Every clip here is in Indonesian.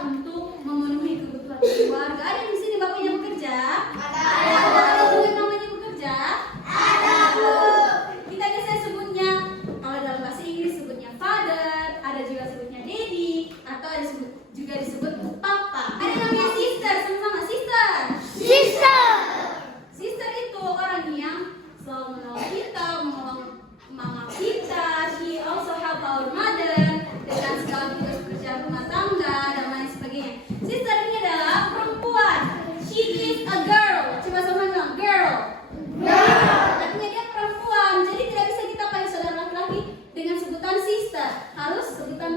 untuk memenuhi kebutuhan keluarga. Ada yang di sini bapaknya bekerja? Ada. Ada juga namanya bekerja? Ada, Bu. Kita bisa sebutnya, kalau dalam bahasa Inggris sebutnya father, ada juga sebutnya daddy, atau ada juga disebut papa. Ada yang namanya sister, sama-sama sister. Sister. Sister itu orang yang selalu menolong kita, menolong mama kita. She also help our mother dengan segala tugas pekerjaan rumah tangga dan lain sebagainya. Sister ini adalah perempuan. She is a girl. Coba sama bilang girl. Artinya dia perempuan. Jadi tidak bisa kita panggil saudara laki-laki dengan sebutan sister. Harus sebutan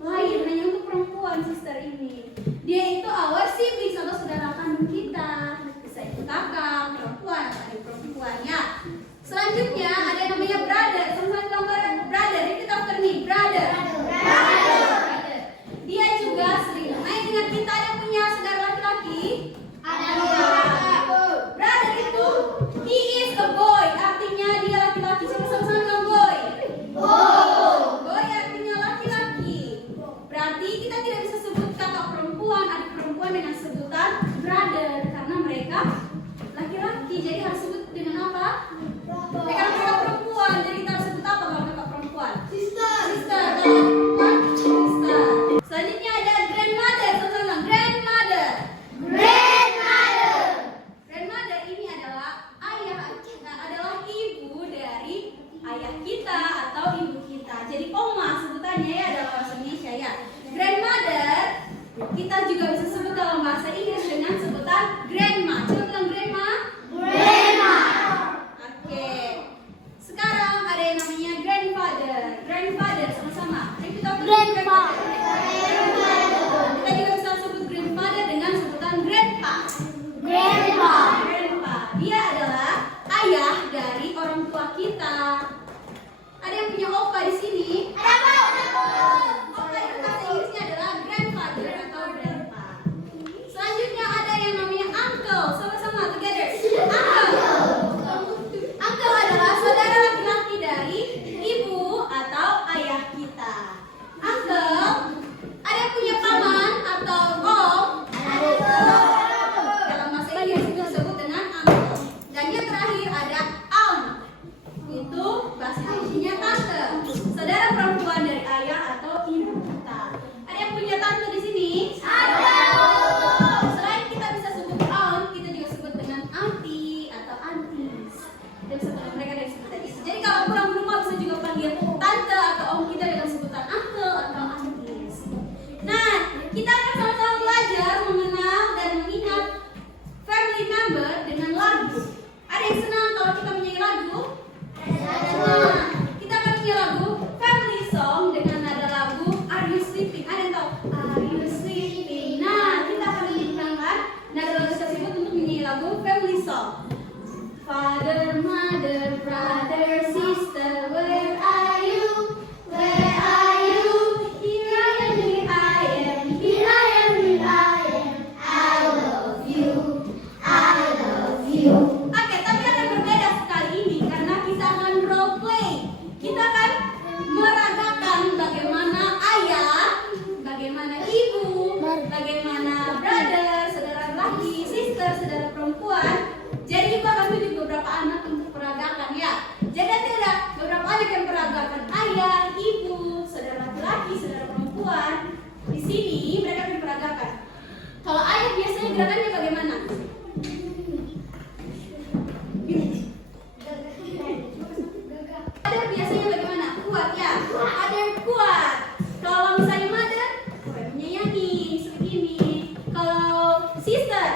lain hanya untuk perempuan sister ini. Dia itu our siblings atau saudara kandung kita. Bisa itu kakak, perempuan atau adik perempuan ya. Selanjutnya ada yang namanya brother. Sama-sama bilang brother. Ini kita nih brother. Brother. Dia juga sering main dengan kita. Ada punya saudara laki-laki? Brother itu he is a boy. Artinya dia laki-laki. Sama-sama bilang boy. Boy artinya laki-laki. Berarti kita tidak bisa sebut kakak perempuan, adik perempuan dengan sebutan brother karena mereka laki-laki. Jadi harus sebut dengan apa? Mereka perempuan. Jadi kita harus sebut apa kalau kakak perempuan? Sister. Kalau perempuan sister. Selanjutnya ada grandmother. Sama-sama bilang grandmother. Grandmother ini adalah adalah ibu dari ayah kita atau ibu kita. Jadi oma sebutannya ya dalam bahasa Indonesia ya. Grandmother kita juga bisa sebut dalam bahasa Inggris dengan sebutan grandma. Coba bilang grandma. Oke. Sekarang ada yang namanya grandfather. Grandfather sama-sama. Ayo kita sebut grandfather. Kita juga bisa sebut grandfather dengan sebutan grandpa. Dia adalah ayah dari orang tua kita. Ada yang punya opa di sini? Opa itu bahasa Inggrisnya adalah grandfather atau grandpa. Selanjutnya ada yang namanya uncle. Sama-sama together. Uncle adalah saudara laki-laki dari ibu atau ayah kita. Uncle, ada yang punya paman atau om? Dalam bahasa Inggris itu disebut dengan uncle. Dan yang terakhir ada aunt. Itu bahasa Indonesia tante. Saudara perempuan dari ayah atau ibu kita. Ada yang punya tante di sini? Selain kita bisa sebut aunt, kita juga sebut dengan auntie atau aunties. Kita bisa panggil mereka dari sebutan itu. Jadi kalau pulang ke rumah bisa juga panggil tante atau om kita dengan sebutan uncle atau aunties. Nah, kita akan sama-sama belajar mengenal dan mengingat family member dengan lagu. Ada yang senang kalau kita menyanyi lagu? Nah, kita akan menyanyi lagu family song dengan nada lagu Are You Sleeping? Ada yang tahu? Are You Sleeping? Nah, kita akan menggunakan nada lagu tersebut untuk menyanyi lagu family song. Father, mother, brother, sister, where are you? Where are you? Here I am, here I am, here I am, here I am. I love you, I love you. Oke, tapi akan berbeda sekali ini karena kita akan role play. Kita akan meragakan bagaimana ayah, bagaimana ibu, bagaimana brother, saudara laki, sister, saudara perempuan. Jadi ibu akan tunjuk beberapa anak untuk peragakan ya. Jadi ada beberapa anak yang peragakan ayah, ibu, saudara laki-laki, saudara perempuan. Di sini mereka akan peragakan. Kalau ayah biasanya gerakannya bagaimana? Mother biasanya bagaimana? Kuat ya? Mother kuat. Kalau misalnya mother, menyayangi seperti ini. Kalau sister,